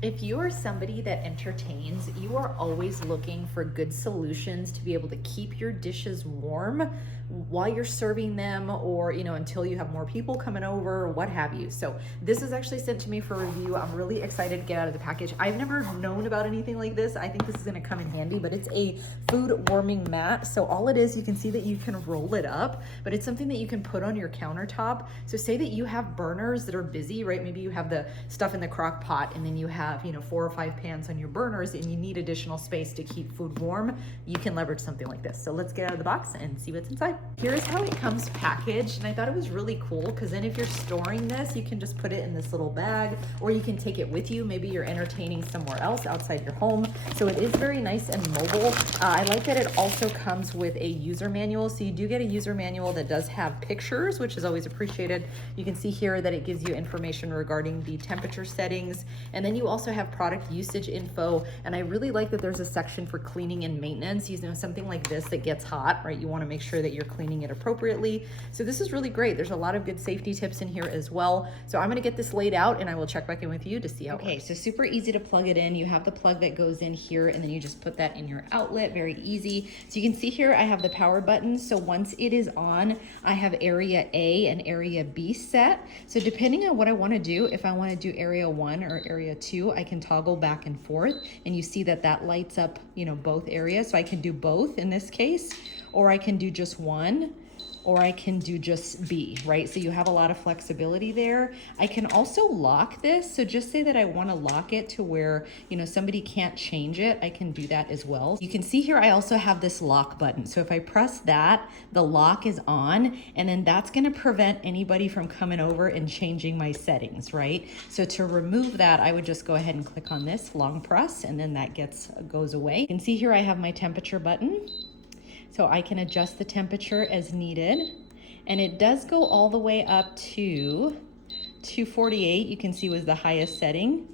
If you are somebody that entertains, you are always looking for good solutions to be able to keep your dishes warm while you're serving them, or until you have more people coming over or what have you. So this was actually sent to me for review. I'm really excited to get out of the package. I've never known about anything like this. I think this is going to come in handy, but it's a food warming mat. So all it is, you can see that you can roll it up, but it's something that you can put on your countertop. So say that you have burners that are busy, right? Maybe you have the stuff in the crock pot, and then you have 4 or 5 pans on your burners, and you need additional space to keep food warm. You can leverage something like this. So let's get out of the box and see what's inside. Here's how it comes packaged, and I thought it was really cool because then if you're storing this, you can just put it in this little bag, or you can take it with you. Maybe you're entertaining somewhere else outside your home. So it is very nice and mobile. I like that it also comes with a user manual. So you do get a user manual that does have pictures, which is always appreciated. You can see here that it gives you information regarding the temperature settings, and then you also have product usage info. And I really like that there's a section for cleaning and maintenance. Something like this that gets hot, right? You want to make sure that you're cleaning it appropriately. So this is really great. There's a lot of good safety tips in here as well. So I'm going to get this laid out and I will check back in with you to see how it works. So super easy to plug it in. You have the plug that goes in here, and then you just put that in your outlet. Very easy. So you can see here I have the power button. So once it is on, I have area A and area B set. So depending on what I want to do, if I want to do area 1 or area 2, I can toggle back and forth, and you see that that lights up both areas. So I can do both in this case, or I can do just one, or I can do just B, right? So you have a lot of flexibility there. I can also lock this. So just say that I want to lock it to where, somebody can't change it. I can do that as well. You can see here, I also have this lock button. So if I press that, the lock is on, and then that's going to prevent anybody from coming over and changing my settings, right? So to remove that, I would just go ahead and click on this long press, and then that goes away. You can see here, I have my temperature button. So I can adjust the temperature as needed. And it does go all the way up to 248, you can see was the highest setting,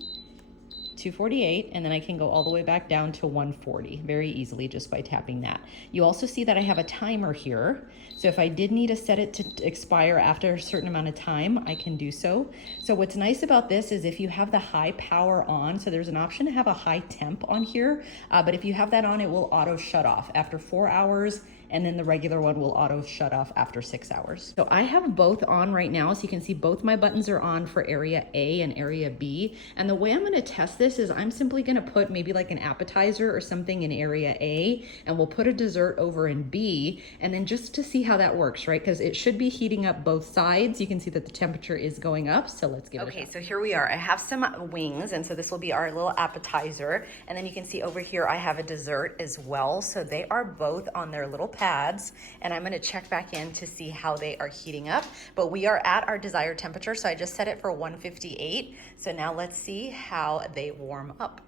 248, and then I can go all the way back down to 140 very easily just by tapping that. You also see that I have a timer here. So if I did need to set it to expire after a certain amount of time, I can do so. So what's nice about this is if you have the high power on, so there's an option to have a high temp on here, but if you have that on, it will auto shut off after 4 hours, and then the regular one will auto shut off after 6 hours. So I have both on right now, so you can see both my buttons are on for area A and area B. And the way I'm gonna test this is I'm simply gonna put maybe like an appetizer or something in area A, and we'll put a dessert over in B, and then just to see how that works, right? Because it should be heating up both sides. You can see that the temperature is going up, so let's give it a shot. Okay, so here we are. I have some wings, and so this will be our little appetizer. And then you can see over here I have a dessert as well. So they are both on their little pads, and I'm gonna check back in to see how they are heating up. But we are at our desired temperature, so I just set it for 158. So now let's see how they warm up.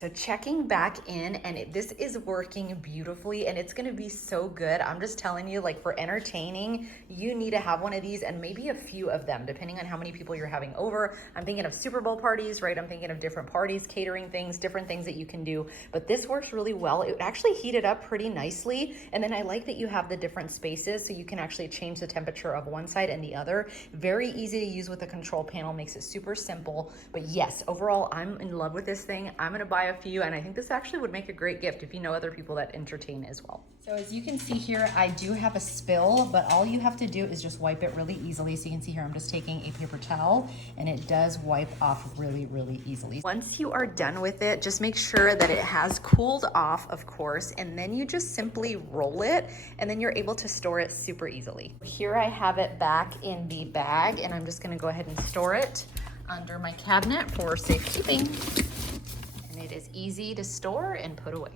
So checking back in, and this is working beautifully, and it's gonna be so good. I'm just telling you, like, for entertaining, you need to have one of these and maybe a few of them, depending on how many people you're having over. I'm thinking of Super Bowl parties, right? I'm thinking of different parties, catering things, different things that you can do, but this works really well. It actually heated up pretty nicely, and then I like that you have the different spaces, so you can actually change the temperature of one side and the other. Very easy to use with a control panel, makes it super simple. But yes, overall, I'm in love with this thing. I'm gonna buy a few, and I think this actually would make a great gift if you know other people that entertain as well. So as you can see here, I do have a spill, but all you have to do is just wipe it really easily. So you can see here, I'm just taking a paper towel, and it does wipe off really, really easily. Once you are done with it, just make sure that it has cooled off, of course, and then you just simply roll it, and then you're able to store it super easily. Here I have it back in the bag, and I'm just gonna go ahead and store it under my cabinet for safekeeping. It is easy to store and put away.